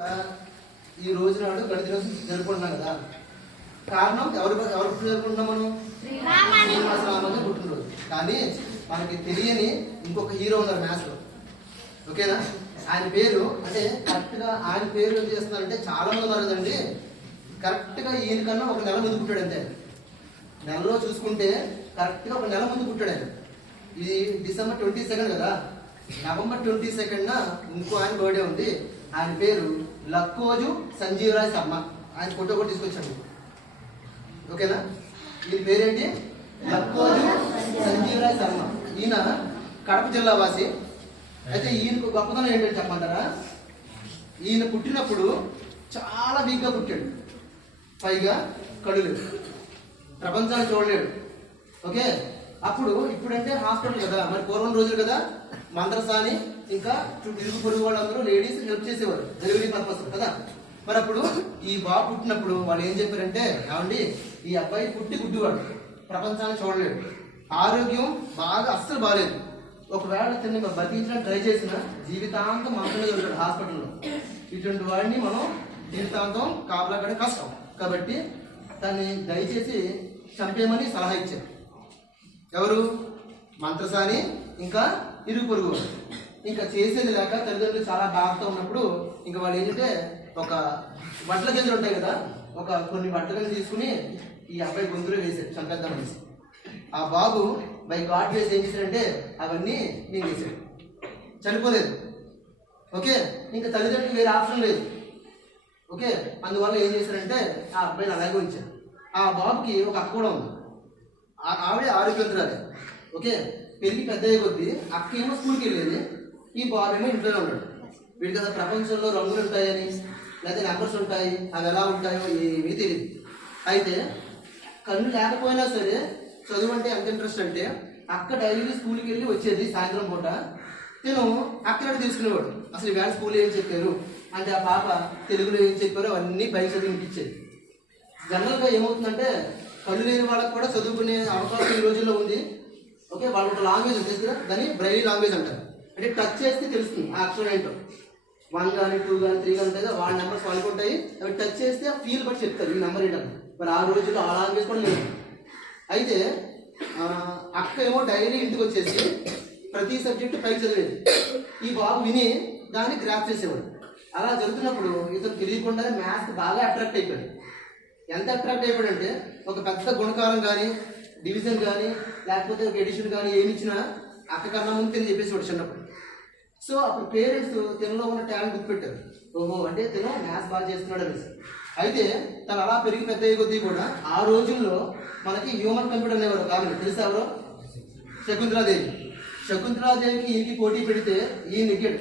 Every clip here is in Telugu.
ఈ రోజు నాడు గణిత దినోత్సవం జరుపుకుంటున్నాం కదా. కారణం ఎవరు జరుపుకుంటున్నాం మనం? శ్రీనివాసరామన్ పుట్టినరోజు. కానీ మనకి తెలియని ఇంకొక హీరో ఉన్నారు మ్యాథ్స్ లో. ఓకేనా? ఆయన పేరు అంటే కరెక్ట్ గా ఆయన పేరు ఏం చేస్తున్నారంటే చాలా మంది ఉన్నారు కదండి. కరెక్ట్ గా ఈయన కన్నా ఒక నెల ముందు పుట్టాడు. అంతే నెలలో చూసుకుంటే కరెక్ట్ గా ఒక నెల ముందు పుట్టాడు ఆయన. ఇది డిసెంబర్ 22 కదా. నవంబర్ 22 ఇంకో ఆయన బర్త్డే ఉంది. ఆయన పేరు లక్కోజు సంజీవరాయ్ శర్మ. ఆయన ఫోటో కూడా తీసుకొచ్చాను. ఓకేనా? ఈయన పేరేంటి? లక్కోజు సంజీవరాయ్ శర్మ. ఈయన కడప జిల్లా వాసి. అయితే ఈయనకు గొప్పతనం ఏంటంటే చెప్పమంటారా? ఈయన పుట్టినప్పుడు చాలా వీక్గా పుట్టాడు. పైగా కళ్ళు లేవు, ప్రపంచాన్ని చూడలేడు. ఓకే, అప్పుడు ఇప్పుడంటే హాస్పిటల్ కదా, మరి పూర్వం రోజులు కదా, మందరసాని ఇంకా ఇరుగు పొరుగు వాళ్ళందరూ లేడీస్ హెల్ప్ చేసేవారు డెలివరీ పర్పస్ కదా. మరి అప్పుడు ఈ బాబు పుట్టినప్పుడు వాళ్ళు ఏం చెప్పారంటే, ఏమండి ఈ అబ్బాయి పుట్టి గుడ్డివాడు, ప్రపంచాన్ని చూడలేడు, ఆరోగ్యం బాగా అస్సలు బాగాలేదు, ఒకవేళ తిని బతికించడానికి ట్రై చేసిన జీవితాంతం మాత్రమే ఉంటాడు హాస్పిటల్లో. ఇటువంటి వాడిని మనం జీవితాంతం కాపలాగడం కష్టం కాబట్టి దాన్ని దయచేసి చంపేయమని సలహా ఇచ్చారు. ఎవరు? మంత్రసాని ఇంకా ఇరుగు పొరుగు. ఇంకా చేసేది లేక తల్లిదండ్రులు చాలా బాధతో ఉన్నప్పుడు ఇంకా వాళ్ళు ఏంటంటే ఒక వడ్ల గింజలు ఉంటాయి కదా, ఒక కొన్ని వడ్ల గింజలు తీసుకుని ఈ అబ్బాయి గొంతులో వేసాడు చంపేద్దామనేసి. ఆ బాబు బై గాడ్ చేసి ఏం చేశాడంటే అవన్నీ నేను చేశాడు, చనిపోలేదు. ఓకే, ఇంకా తల్లిదండ్రులు వేరే ఆప్షన్ లేదు. ఓకే, అందువల్ల ఏం చేశారంటే ఆ అబ్బాయిని అలాగే ఉంచారు. ఆ బాబుకి ఒక అక్క కూడా ఉంది. ఆవిడ ఆరోగ్యవంతురాలే. ఓకే, పెరిగి పెద్ద అయ్యే కొద్దీ అక్క ఏమో స్కూల్కి వెళ్ళేది, ఈ బాబు ఏమో ఇంట్లోనే ఉన్నాడు. వీడి కదా ప్రపంచంలో రంగులు ఉంటాయని లేకపోతే నెంబర్స్ ఉంటాయి, అవి ఎలా ఉంటాయో ఏమీ తెలియదు. అయితే కళ్ళు లేకపోయినా సరే చదువు అంటే ఎంత ఇంట్రెస్ట్ అంటే అక్క డైలీ స్కూల్కి వెళ్ళి వచ్చేది సాయంత్రం పూట. నేను అక్కడ తీసుకునేవాడు. అసలు వేళ స్కూల్లో ఏం చెప్పారు అంటే ఆ పాప తెలుగులో ఏం చెప్పారో అవన్నీ బయట చదివింపించేది. జనరల్గా ఏమవుతుందంటే కళ్ళు లేని వాళ్ళకి కూడా చదువుకునే అవకాశం ఈ రోజుల్లో ఉంది. ఓకే, వాళ్ళకి ఒక లాంగ్వేజ్ ఉంటుంది కదా, దాన్ని బ్రైలీ లాంగ్వేజ్ అంటారు. అంటే టచ్ చేస్తే తెలుస్తుంది ఆ అక్షరం ఏంటో. 1 కానీ 2 కానీ 3 కానీ ఉంటాయి కదా, వాళ్ళ నెంబర్స్ వాళ్ళకి ఉంటాయి. అవి టచ్ చేస్తే ఆ ఫీల్ బట్టి చెప్తారు ఈ నెంబర్ ఏంటంటే. మరి ఆ రోజుల్లో ఆ లాంగ్వేజ్ కూడా లేదు. అయితే అక్క ఏమో డైలీ ఇంటికి వచ్చేసి ప్రతి సబ్జెక్టు పైకి చదివేది. ఈ బాబు విని దాన్ని గ్రాప్ చేసేవాడు. అలా జరుగుతున్నప్పుడు ఇతను తెలియకుండానే మ్యాథ్స్ బాగా అట్రాక్ట్ అయిపోయాడు. ఎంత అట్రాక్ట్ అయిపోయాడంటే ఒక పెద్ద గుణకారం కానీ డివిజన్ కానీ లేకపోతే ఒక ఎడిషన్ కానీ ఏమి ఇచ్చినా అక్క కన్నా ముందు తిని చెప్పేసేవాడు చిన్నప్పుడు. సో అప్పుడు పేరెంట్స్ తినలో ఉన్న టాలెంట్ గుర్తుపెట్టారు. ఓహో, అంటే తిను మ్యాథ్స్ బాగా చేస్తున్నాడు అనేసి. అయితే తను అలా పెరిగి పెద్ద అయ్యే కొద్దీ కూడా ఆ రోజుల్లో మనకి హ్యూమన్ కంప్యూటర్ అనేవారు కాబట్టి తెలుసా ఎవరో? శకుంతలాదేవి. శకుంతలాదేవికి ఈయనకి పోటీ పెడితే ఈయన నెగ్గాడు.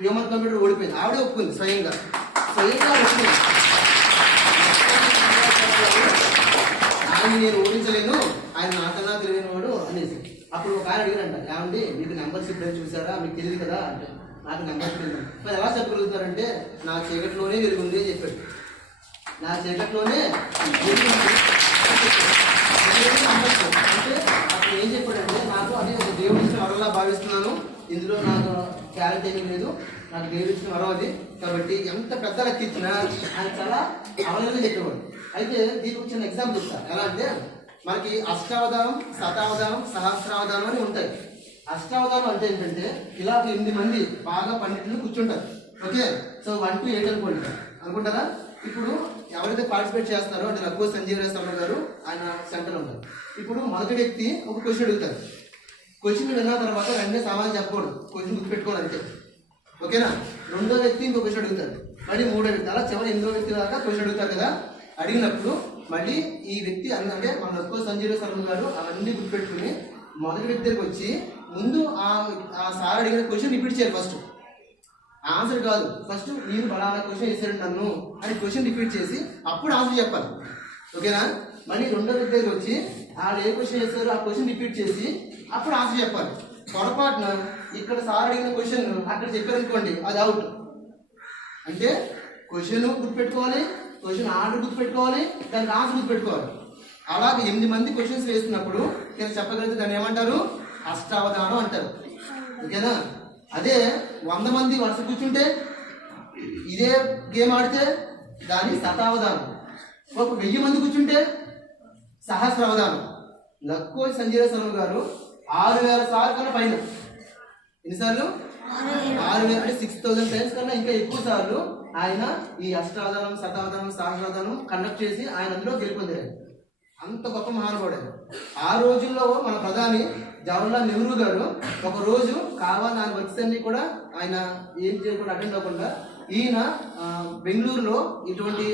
హ్యూమన్ కంప్యూటర్ ఓడిపోయింది. ఆవిడే ఒప్పుకుంది స్వయంగా ఒప్పుకుంది. ఆయన నేను ఓడించలేను, ఆయన నాకన్నా తెలియని వాడు అనేసి. అప్పుడు ఒక ఆయన అడిగారంట, ఏమండి మీకు నెంబర్స్ ఇప్పుడేం చూసారా, మీకు తెలియదు కదా అంటే. నాకు నెంబర్స్ తెలియదు. మరి ఎలా చెప్పగలుగుతారంటే నా చీకట్లోనే వెలుగుంది అని చెప్పాడు. నా చీకట్లోనే వెలుగుంది అంటే అప్పుడు ఏం చెప్పాడంటే, నాకు అది ఒక దేవుడి ఇచ్చిన వరంలా భావిస్తున్నాను, ఇందులో నాకు టాలెంట్ ఏమీ లేదు, నాకు దేవుడి ఇచ్చిన వరం అది. కాబట్టి ఎంత పెద్ద లెక్క ఇచ్చినా ఆయన చాలా అవలంగా చెప్పేవాడు. అయితే దీనికి ఒక చిన్న ఎగ్జాంపుల్ చెప్తాను. ఎలా అంటే మనకి అష్టావధానం, శతావధానం, సహస్రావధానం అని ఉంటాయి. అష్టావధానం అంటే ఏంటంటే ఇలా 8 మంది బాగా పండితులు కూర్చుంటారు. ఓకే, సో 1 to 8 అనుకుంటారా? ఇప్పుడు ఎవరైతే పార్టిసిపేట్ చేస్తారో అంటే లక్కోజు సంజీవరాయ్ శర్మ గారు ఆయన సెంటర్ ఉంటారు. ఇప్పుడు మొదటి వ్యక్తి ఒక క్వశ్చన్ అడుగుతారు. క్వశ్చన్ విన్న తర్వాత వెంటనే సమాధానం చెప్పకూడదు, క్వశ్చన్ గుర్తుపెట్టుకోవాలి అంతే. ఓకేనా? రెండో వ్యక్తి ఇంకో క్వశ్చన్ అడుగుతారు, మళ్ళీ మూడో వ్యక్తి, అలా చివరి 8వ వ్యక్తి దాకా క్వశ్చన్ అడుగుతారు కదా. అడిగినప్పుడు మళ్ళీ ఈ వ్యక్తి అంటే మన లక్కోజు సంజీవరాయ్ శర్మ గారు అవన్నీ గుర్తుపెట్టుకుని మొదటి వ్యక్తి దగ్గరికి వచ్చి ముందు ఆ సార్ అడిగిన క్వశ్చన్ రిపీట్ చేయాలి. ఫస్ట్ ఆన్సర్ కాదు, ఫస్ట్ నేను బలానా క్వశ్చన్ వేసాడు నన్ను అని క్వశ్చన్ రిపీట్ చేసి అప్పుడు ఆన్సర్ చెప్పాలి. ఓకేనా? మళ్ళీ రెండో వ్యక్తి దగ్గరికి వచ్చి వాళ్ళు ఏ క్వశ్చన్ వేస్తారో ఆ క్వశ్చన్ రిపీట్ చేసి అప్పుడు ఆన్సర్ చెప్పాలి. పొరపాటున ఇక్కడ సార్ అడిగిన క్వశ్చన్ అక్కడ చెప్పారనుకోండి, అది అవుట్. అంటే క్వశ్చన్ గుర్తుపెట్టుకోవాలి, క్వశ్చన్ ఆర్డర్ గుర్తుపెట్టుకోవాలి, దానికి ఆన్సర్ గుర్తుపెట్టుకోవాలి. అలాగే 8 మంది క్వశ్చన్స్ వేస్తున్నప్పుడు నేను చెప్పగలిగితే దాన్ని ఏమంటారు? అష్టావధానం అంటారు. ఓకేనా? అదే 100 మంది వరుస కూర్చుంటే ఇదే గేమ్ ఆడితే దాని శతావధానం. ఒక 1000 మంది కూర్చుంటే సహస్రావధానం. లక్కోటి సంజీవ శర్మ గారు 6000 సార్లు కన్నా పైన. ఎన్నిసార్లు? 6000 అంటే 6000 టైమ్స్ కన్నా ఇంకా ఎక్కువ సార్లు ఆయన ఈ అష్టావధానం, శతావధానం, సహస్రావధానం కండక్ట్ చేసి ఆయన అందులో గెలుపొందారు. అంత గొప్ప మహానుభావుడు. ఆ రోజుల్లో మన ప్రధాని జవహర్లాల్ నెహ్రూ గారు ఒక రోజు కావాలి ఆయన వర్క్స్ అన్ని కూడా ఆయన ఏం చేయకుండా అటెండ్ అవ్వకుండా ఈయన బెంగళూరులో ఇటువంటి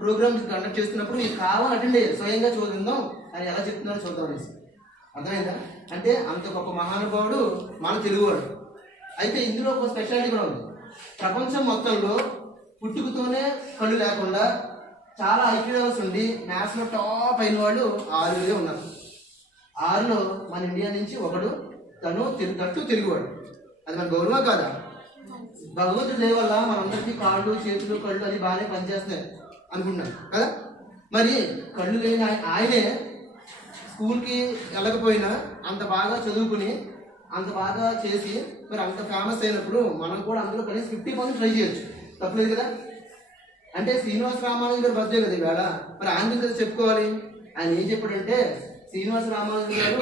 ప్రోగ్రామ్ కండక్ట్ చేస్తున్నప్పుడు ఈ కావాలి అటెండ్ అయ్యారు. స్వయంగా చూద్దాం ఆయన ఎలా చెప్తున్నారో చూద్దాం అనేసి. అర్థమైందా? అంటే అంత గొప్ప మహానుభావుడు మన తెలుగువాడు. అయితే ఇందులో ఒక స్పెషాలిటీ కూడా ఉంది. ప్రపంచం మొత్తంలో పుట్టుకతోనే కళ్ళు లేకుండా చాలా ఐక్యూ లెవెల్స్ ఉండి మ్యాథ్స్లో టాప్ అయిన వాళ్ళు 6 ఉన్నారు. 6లో మన ఇండియా నుంచి ఒకడు, తను తెలుగువాడు. అది మన గౌరవం కాదా? భగవంతుడి దయ వల్ల మనందరికీ కాళ్ళు, చేతులు, కళ్ళు అది బాగానే పనిచేస్తాయి అనుకుంటున్నాం కదా. మరి కళ్ళు లేని ఆయనే స్కూల్కి వెళ్ళకపోయినా అంత బాగా చదువుకుని అంత బాగా చేసి మరి అంత ఫేమస్ అయినప్పుడు మనం కూడా అందులో కనీసం 50% ట్రై చేయొచ్చు. తప్పలేదు కదా. అంటే శ్రీనివాస రామానుజన్ గారు బర్త్డే కదా ఈవేళ. మరి ఆయన గురించి చెప్పుకోవాలి. ఆయన ఏం చెప్పాడంటే శ్రీనివాస రామానుజన్ గారు